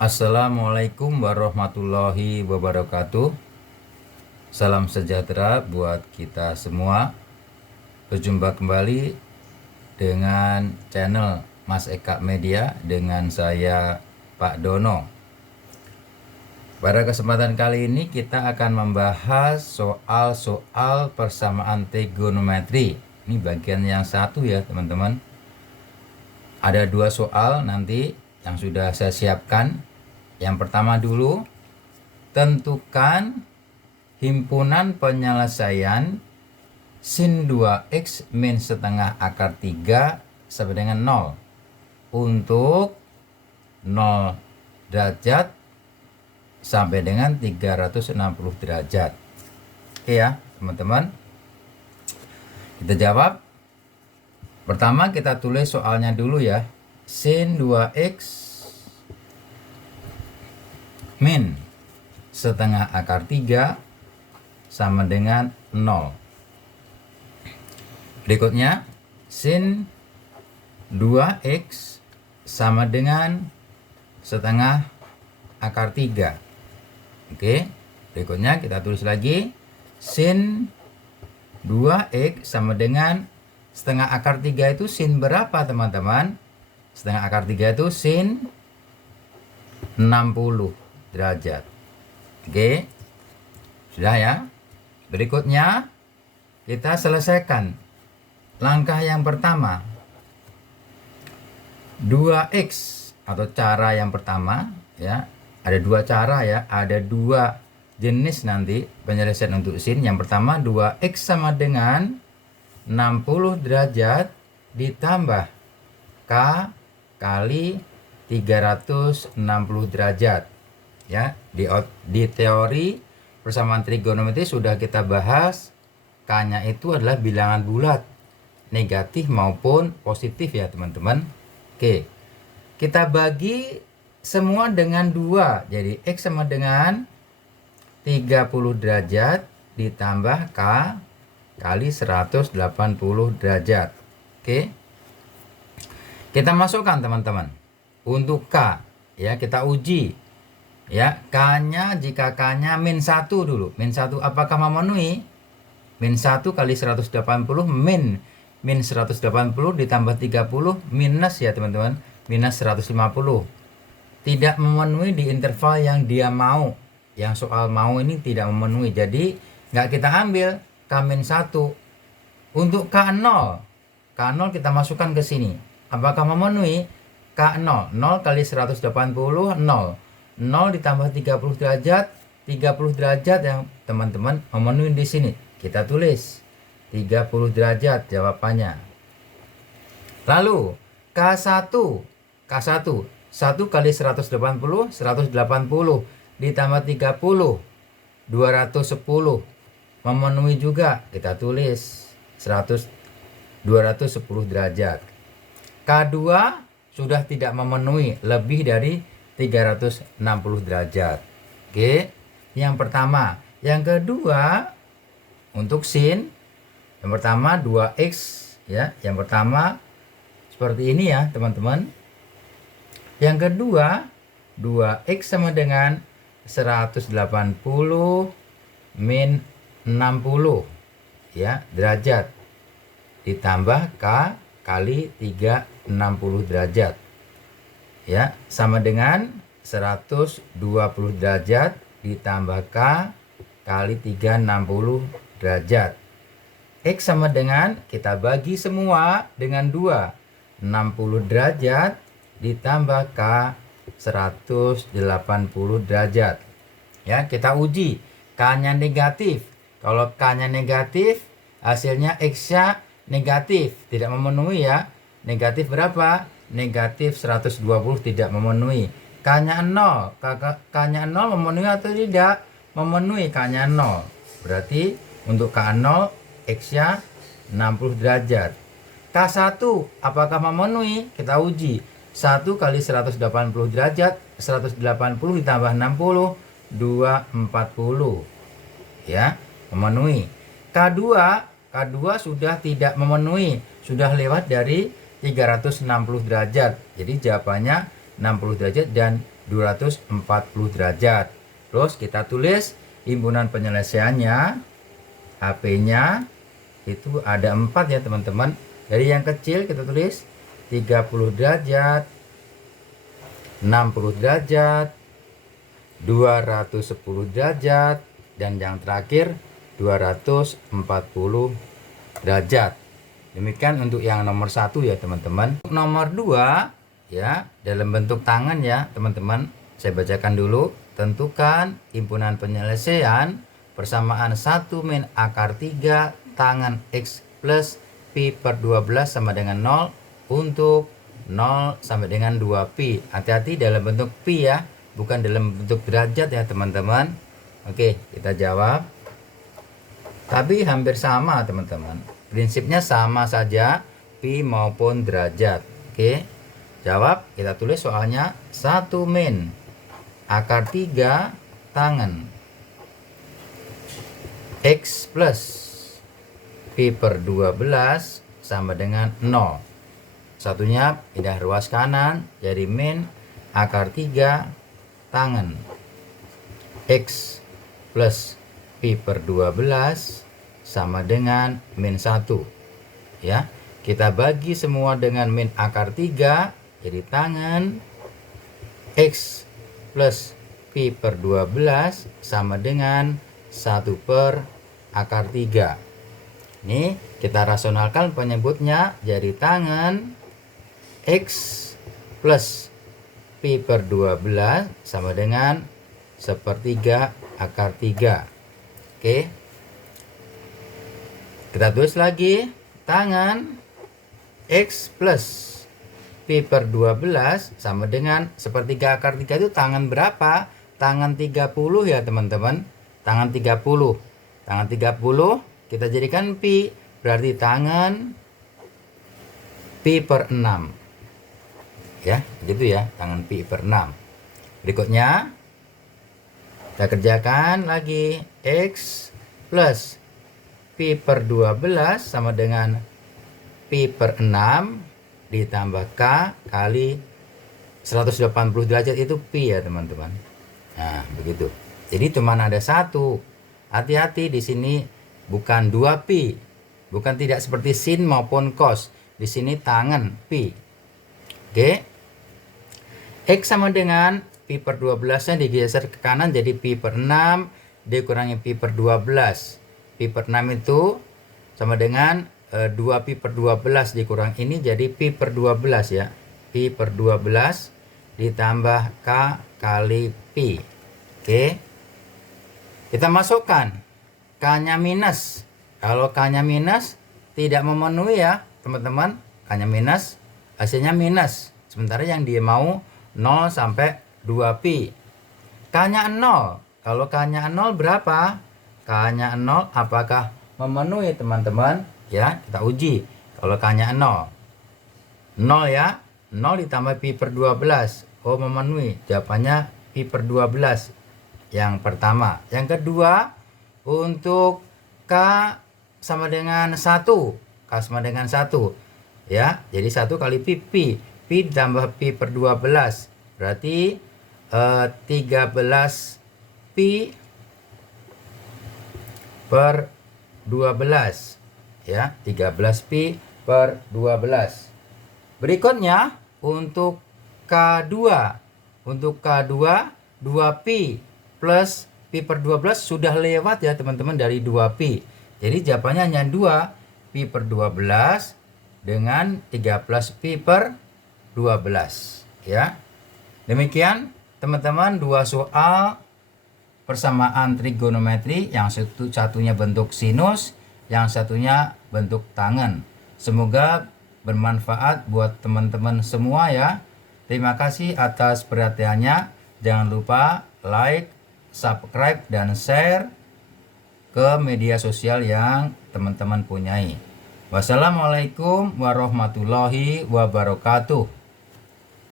Assalamualaikum warahmatullahi wabarakatuh. Salam sejahtera buat kita semua. Berjumpa kembali dengan channel Mas Eka Media dengan saya Pak Dono. Pada kesempatan kali ini kita akan membahas soal-soal persamaan trigonometri. Ini bagian yang satu ya teman-teman. Ada dua soal nanti yang sudah saya siapkan. Yang pertama dulu, tentukan himpunan penyelesaian sin 2x min setengah akar 3 sama dengan 0 untuk 0 derajat sampai dengan 360 derajat. Oke ya teman-teman, kita jawab. Pertama kita tulis soalnya dulu ya. Sin 2x min setengah akar 3 sama dengan 0. Berikutnya sin 2x sama dengan setengah akar 3. Oke, berikutnya kita tulis lagi sin 2x sama dengan setengah akar 3 itu sin berapa teman-teman? Setengah akar 3 itu sin 60 derajat. Oke, sudah ya. Berikutnya kita selesaikan langkah yang pertama. 2x atau cara yang pertama ya. Ada dua cara ya, ada dua jenis nanti penyelesaian untuk sin. Yang pertama 2x sama dengan 60 derajat ditambah k kali 360 derajat. Ya, di teori persamaan trigonometri sudah kita bahas, k-nya itu adalah bilangan bulat, negatif maupun positif ya teman-teman. Oke, kita bagi semua dengan 2, jadi x sama dengan 30 derajat ditambah k kali 180 derajat. Oke, kita masukkan teman-teman untuk k ya, kita uji ya. K-nya, jika K-nya min 1 dulu, min 1 apakah memenuhi? Min 1 kali 180 min 180 ditambah 30 minus ya teman-teman, minus 150. Tidak memenuhi di interval yang dia mau. Yang soal mau ini tidak memenuhi, jadi nggak kita ambil K min 1. Untuk K0, K0 kita masukkan ke sini. Apakah memenuhi? K0, 0 kali 180, 0. 0 ditambah 30 derajat, 30 derajat yang teman-teman memenuhi di sini. Kita tulis 30 derajat jawabannya. Lalu K1, 1 kali 180, 180 ditambah 30, 210. Memenuhi juga, kita tulis 210 derajat. K2 sudah tidak memenuhi, lebih dari 360 derajat. Oke, yang pertama. Yang kedua, untuk sin, yang pertama 2x ya. Yang pertama seperti ini ya teman-teman. Yang kedua 2x sama dengan 180 min 60 ya derajat ditambah k kali 360 derajat ya, sama dengan 120 derajat ditambah k kali 360 derajat. X sama dengan, kita bagi semua dengan 2, 60 derajat ditambah k 180 derajat ya. Kita uji, k-nya negatif. Kalau k-nya negatif, hasilnya x-nya negatif, tidak memenuhi ya. Negatif berapa? Negatif 120, tidak memenuhi. K-nya 0, k-nya 0 memenuhi atau tidak? Memenuhi, k-nya 0. Berarti untuk k0 x-nya 60 derajat. K1 apakah memenuhi? Kita uji. 1 kali 180 derajat, 180 ditambah 60, 240 ya, memenuhi. K2 sudah tidak memenuhi, sudah lewat dari 360 derajat. Jadi jawabannya 60 derajat dan 240 derajat. Terus kita tulis himpunan penyelesaiannya, HP-nya itu ada 4 ya teman-teman. Dari yang kecil kita tulis 30 derajat, 60 derajat, 210 derajat, dan yang terakhir 240 derajat. Demikian untuk yang nomor 1 ya teman-teman. Nomor 2 ya, dalam bentuk tangan ya teman-teman. Saya bacakan dulu. Tentukan himpunan penyelesaian persamaan 1 min akar 3 tangan X plus Pi per 12 sama dengan 0 untuk 0 sampai dengan 2pi. Hati-hati dalam bentuk pi ya, bukan dalam bentuk derajat ya teman-teman. Oke, kita jawab. Tapi hampir sama teman-teman. Prinsipnya sama saja, pi maupun derajat. Oke, jawab. Kita tulis soalnya 1 min akar 3 tangan X plus pi per 12 sama dengan 0. Satunya pindah ruas kanan jadi min akar 3 tangan X plus pi per 12 sama dengan min 1 ya. Kita bagi semua dengan min akar 3 jadi tangan X plus pi per 12 sama dengan 1 per akar 3. Ini kita rasionalkan penyebutnya jadi tangan X plus pi per 12 sama dengan 1/3 akar 3. Oke, kita tulis lagi tangan X plus pi per 12 sama dengan 1/3 akar 3 itu tangan berapa? Tangan 30 ya teman-teman. Tangan 30. Tangan 30 kita jadikan pi, berarti tangan pi per 6. Ya, gitu ya, tangan pi per 6. Berikutnya kita kerjakan lagi X plus pi per 12 sama dengan pi per 6 ditambah K kali 180 derajat itu pi ya teman-teman. Nah, begitu. Jadi cuma ada 1. Hati-hati di sini bukan 2pi. Bukan tidak seperti sin maupun cos. Di sini tangan pi. Oke. X sama dengan pi per 12 nya digeser ke kanan jadi pi per 6 dikurangi pi per 12. Pi per 6 itu sama dengan 2pi per 12 dikurang ini jadi pi per 12 ya. Pi per 12 ditambah K kali pi. Oke. Kita masukkan K-nya minus. Kalau K-nya minus tidak memenuhi ya teman-teman. K-nya minus, hasilnya minus. Sementara yang dia mau 0 sampai 2pi. K-nya 0. Kalau K-nya 0 berapa? K-nya 0 apakah memenuhi teman-teman? Ya, kita uji. Kalau K-nya 0. 0 ya. 0 ditambah pi per 12. Oh, memenuhi. Jawabannya pi per 12. Yang pertama. Yang kedua, untuk K sama dengan 1. K sama dengan 1. Ya, jadi 1 kali pi. Pi ditambah pi per 12. Berarti 13 pi per 12. Ya, 13 pi per 12. Berikutnya, untuk K2. Untuk K2, 2pi plus pi per 12 sudah lewat ya teman-teman dari 2pi. Jadi jawabannya hanya 2pi per 12 dengan 13 pi per 12 ya. Demikian teman-teman 2 soal persamaan trigonometri, yang satunya bentuk sinus, yang satunya bentuk tangan. Semoga bermanfaat buat teman-teman semua ya. Terima kasih atas perhatiannya. Jangan lupa like, subscribe, dan share ke media sosial yang teman-teman punyai. Wassalamualaikum warahmatullahi wabarakatuh.